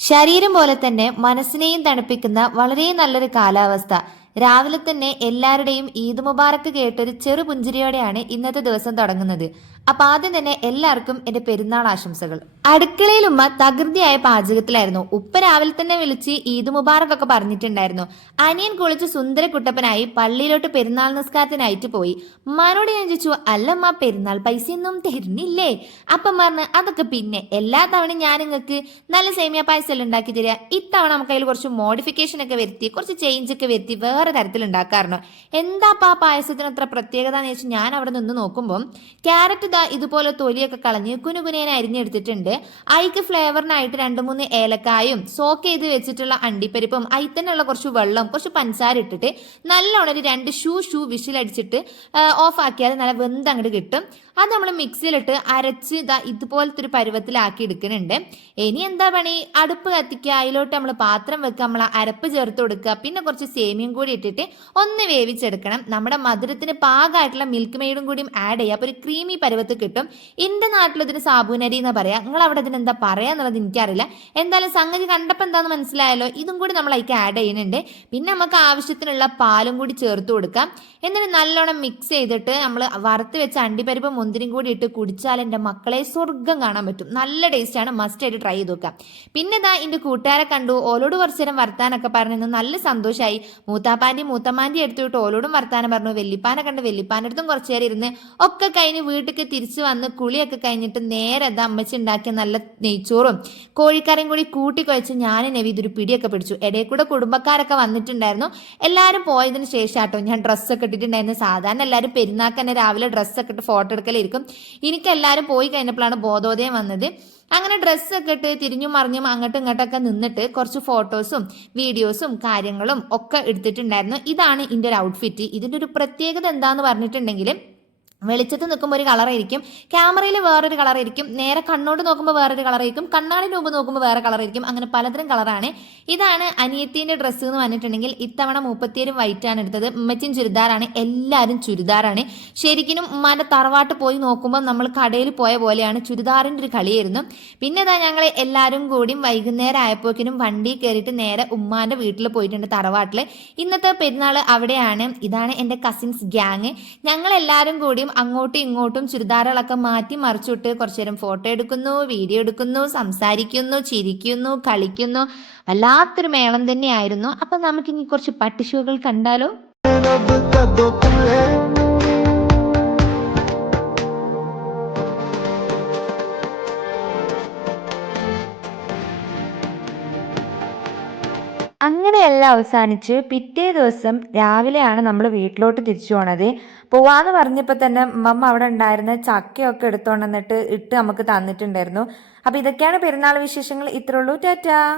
ശരീരം പോലെ തന്നെ മനസ്സിനെയും തണുപ്പിക്കുന്ന വളരെ നല്ലൊരു കാലാവസ്ഥ. രാവിലെ തന്നെ എല്ലാവരുടെയും ഈദ് മുബാറക്ക് കേട്ടൊരു ചെറു പുഞ്ചിരിയോടെയാണ് ഇന്നത്തെ ദിവസം തുടങ്ങുന്നത്. അപ്പൊ ആദ്യം തന്നെ എല്ലാവർക്കും എന്റെ പെരുന്നാൾ ആശംസകൾ. അടുക്കളയിൽ ഉമ്മ തകൃതിയായ പാചകത്തിലായിരുന്നു. ഉപ്പ രാവിലെ തന്നെ വിളിച്ച് ഈദ് മുബാറക്കൊക്കെ പറഞ്ഞിട്ടുണ്ടായിരുന്നു. അനിയൻ കുളിച്ച് സുന്ദര കുട്ടപ്പനായി പള്ളിയിലോട്ട് പെരുന്നാൾ നിസ്കാരത്തിനായിട്ട് പോയി. ഉമ്മാനോട് ഞാൻ ചോദിച്ചു അല്ലമ്മ പെരുന്നാൾ പൈസയൊന്നും തരുന്നില്ലേ? അപ്പം പറഞ്ഞ് അതൊക്കെ പിന്നെ എല്ലാ തവണയും ഞാൻ നിങ്ങൾക്ക് നല്ല സേമിയ പായസം ഉണ്ടാക്കി തരിക. ഇത്തവണ നമുക്ക് അതിൽ കുറച്ച് മോഡിഫിക്കേഷൻ ഒക്കെ വരുത്തി കുറച്ച് ചേഞ്ച് ഒക്കെ വരുത്തി വേറെ തരത്തിൽ ഉണ്ടാക്കാറുണ്ട് എന്താപ്പാ ആ പായസത്തിന് അത്ര പ്രത്യേകത എന്ന് വെച്ചാൽ ഞാൻ അവിടെ നിന്ന് നോക്കുമ്പോൾ ക്യാരറ്റ് ഇതാ ഇതുപോലെ തൊലിയൊക്കെ കളഞ്ഞ് കുനുകുനേനെ അരിഞ്ഞെടുത്തിട്ടുണ്ട്. അയിക്ക് ഫ്ലേവറിനായിട്ട് രണ്ട് മൂന്ന് ഏലക്കായും സോക്ക് ചെയ്ത് വെച്ചിട്ടുള്ള അണ്ടിപ്പരിപ്പും അതിൽ തന്നെയുള്ള കുറച്ച് വെള്ളം കുറച്ച് പഞ്ചസാര ഇട്ടിട്ട് നല്ലോണം രണ്ട് ഷൂ ഷൂ വിഷിലടിച്ചിട്ട് ഓഫ് ആക്കിയാൽ നല്ല വെന്ത് അങ്ങോട്ട് കിട്ടും. അത് നമ്മൾ മിക്സിയിലിട്ട് അരച്ച് ഇതാ ഇതുപോലത്തെ ഒരു പരുവത്തിലാക്കി എടുക്കുന്നുണ്ട്. ഇനി എന്താ പണി? അടുപ്പ് കത്തിക്കുക അതിലോട്ട് നമ്മൾ പാത്രം വെക്കുക നമ്മൾ അരപ്പ് ചേർത്ത് കൊടുക്കുക പിന്നെ കുറച്ച് സേമിയം കൂടി ഇട്ടിട്ട് ഒന്ന് വേവിച്ചെടുക്കണം. നമ്മുടെ മധുരത്തിന് പാകമായിട്ടുള്ള മിൽക്ക് മെയ്ഡും കൂടിയും ആഡ് ചെയ്യുക അപ്പോൾ ഒരു ക്രീമി പരുവത്ത് കിട്ടും. എന്റെ നാട്ടിലതിന് സാബൂനരി എന്ന് പറയാം. നിങ്ങൾ അവിടെ അതിന് എന്താ പറയുക എന്നുള്ളത് എനിക്കറിയില്ല. എന്തായാലും സംഗതി കണ്ടപ്പോൾ എന്താന്ന് മനസ്സിലായല്ലോ. ഇതും കൂടി നമ്മൾ അതിലേക്ക് ആഡ് ചെയ്യുന്നുണ്ട്. പിന്നെ നമുക്ക് ആവശ്യത്തിനുള്ള പാലും കൂടി ചേർത്ത് കൊടുക്കാം. എന്നിട്ട് നല്ലോണം മിക്സ് ചെയ്തിട്ട് നമ്മൾ വറുത്ത് വെച്ച അണ്ടിപ്പരിപ്പ് മുന്തിരിയും കൂടി ഇട്ട് കുടിച്ചാൽ എന്റെ മക്കളെ സ്വർഗം കാണാൻ പറ്റും. നല്ല ടേസ്റ്റാണ് മസ്റ്റ് ആയിട്ട് ട്രൈ ചെയ്ത് നോക്കാം. പിന്നെ ഇതാ എന്റെ കൂട്ടുകാരെ കണ്ടു. ഓലോട് കുറച്ചു നേരം വർത്താനൊക്കെ പറഞ്ഞു നല്ല സന്തോഷമായി മൂത്താപ്പാന്റെ മൂത്തമ്മാന്റെ വിട്ട് ഓലോടും വർത്താനം പറഞ്ഞു. വെല്ലിപ്പാനെ കണ്ട് വെല്ലിപ്പാന്റെ അടുത്തും കുറച്ചു നേരം ഇരുന്ന് ഒക്കെ കഴിഞ്ഞ് വീട്ടിലേക്ക് തിരിച്ചു വന്ന് കുളിയൊക്കെ കഴിഞ്ഞിട്ട് നേരെ അത് അമ്മച്ചി ഉണ്ടാക്കിയ നല്ല നെയ്ച്ചോറും കോഴിക്കറിയും കൂടി കൂട്ടി കുഴച്ച് ഞാൻ നവി ഇതൊരു പിടിയൊക്കെ പിടിച്ചു. ഇടയിൽ കൂടെ കുടുംബക്കാരൊക്കെ വന്നിട്ടുണ്ടായിരുന്നു. എല്ലാവരും പോയതിന് ശേഷം കേട്ടോ ഞാൻ ഡ്രസ്സൊക്കെ ഇട്ടിട്ടുണ്ടായിരുന്നു സാധാരണ എല്ലാവരും പെരുന്നാൾക്ക് തന്നെ രാവിലെ ഡ്രസ്സൊക്കെ ഇട്ട് ഫോട്ടോ എടുക്കലായിരിക്കും എനിക്ക് എല്ലാവരും പോയി കഴിഞ്ഞപ്പോഴാണ് ബോധോദയം വന്നത്. അങ്ങനെ ഡ്രസ്സൊക്കെ ഇട്ട് തിരിഞ്ഞും മറിഞ്ഞും അങ്ങോട്ടും ഇങ്ങോട്ടൊക്കെ നിന്നിട്ട് കുറച്ച് ഫോട്ടോസും വീഡിയോസും കാര്യങ്ങളും ഒക്കെ എടുത്തിട്ടുണ്ടായിരുന്നു. ഇതാണ് ഇതിന്റെ ഒരു ഔട്ട്ഫിറ്റ് ഇതിന്റെ ഒരു പ്രത്യേകത എന്താന്ന് പറഞ്ഞിട്ടുണ്ടെങ്കിൽ വെളിച്ചത്ത് നിൽക്കുമ്പോൾ ഒരു കളറായിരിക്കും ക്യാമറയിൽ വേറൊരു കളറായിരിക്കും നേരെ കണ്ണോട് നോക്കുമ്പോൾ വേറൊരു കളറായിരിക്കും കണ്ണാടി മുമ്പ് നോക്കുമ്പോൾ വേറെ കളറായിരിക്കും അങ്ങനെ പലതരം കളറാണ് ഇതാണ് അനിയത്തിന്റെ ഡ്രസ്സ് എന്ന് പറഞ്ഞിട്ടുണ്ടെങ്കിൽ ഇത്തവണ മുപ്പത്തിയേരും വൈറ്റ് ആണ് എടുത്തത്. ഉമ്മച്ചും ചുരിദാറാണ്. എല്ലാവരും ചുരിദാറാണ്. ശരിക്കും ഉമ്മാന്റെ തറവാട്ട് പോയി നോക്കുമ്പോൾ നമ്മൾ കടയിൽ പോയ പോലെയാണ് ചുരിദാറിന്റെ ഒരു കളിയായിരുന്നു. പിന്നെ ഇതാ ഞങ്ങൾ എല്ലാവരും കൂടിയും വൈകുന്നേരം ആയപ്പോക്കിനും വണ്ടി കയറിയിട്ട് നേരെ ഉമ്മാന്റെ വീട്ടിൽ പോയിട്ടുണ്ട് തറവാട്ടിൽ ഇന്നത്തെ പെരുന്നാൾ അവിടെയാണ്. ഇതാണ് എന്റെ കസിൻസ് ഗ്യാങ് ഞങ്ങൾ എല്ലാവരും കൂടിയും അങ്ങോട്ടും ഇങ്ങോട്ടും ചുരിദാറുകളൊക്കെ മാറ്റി മറിച്ചിട്ട് കുറച്ചു നേരം ഫോട്ടോ എടുക്കുന്നു വീഡിയോ എടുക്കുന്നു സംസാരിക്കുന്നു ചിരിക്കുന്നു കളിക്കുന്നു. വല്ലാത്തൊരു മേളം തന്നെയായിരുന്നു. അപ്പൊ നമുക്കിനി കുറച്ച് പട്ടിഷുകൾ കണ്ടാലോ? അങ്ങനെയെല്ലാം അവസാനിച്ച് പിറ്റേ ദിവസം രാവിലെയാണ് നമ്മൾ വീട്ടിലോട്ട് തിരിച്ചു പോണത്. പോവാന്ന് പറഞ്ഞപ്പോൾ തന്നെ മമ്മ അവിടെ ഉണ്ടായിരുന്ന ചക്കയൊക്കെ എടുത്തോണ്ട് വന്നിട്ട് ഇട്ട് നമുക്ക് തന്നിട്ടുണ്ടായിരുന്നു. അപ്പോൾ ഇതൊക്കെയാണ് പെരുന്നാൾ വിശേഷങ്ങൾ. ഇത്രയുള്ളൂ ടാറ്റാ.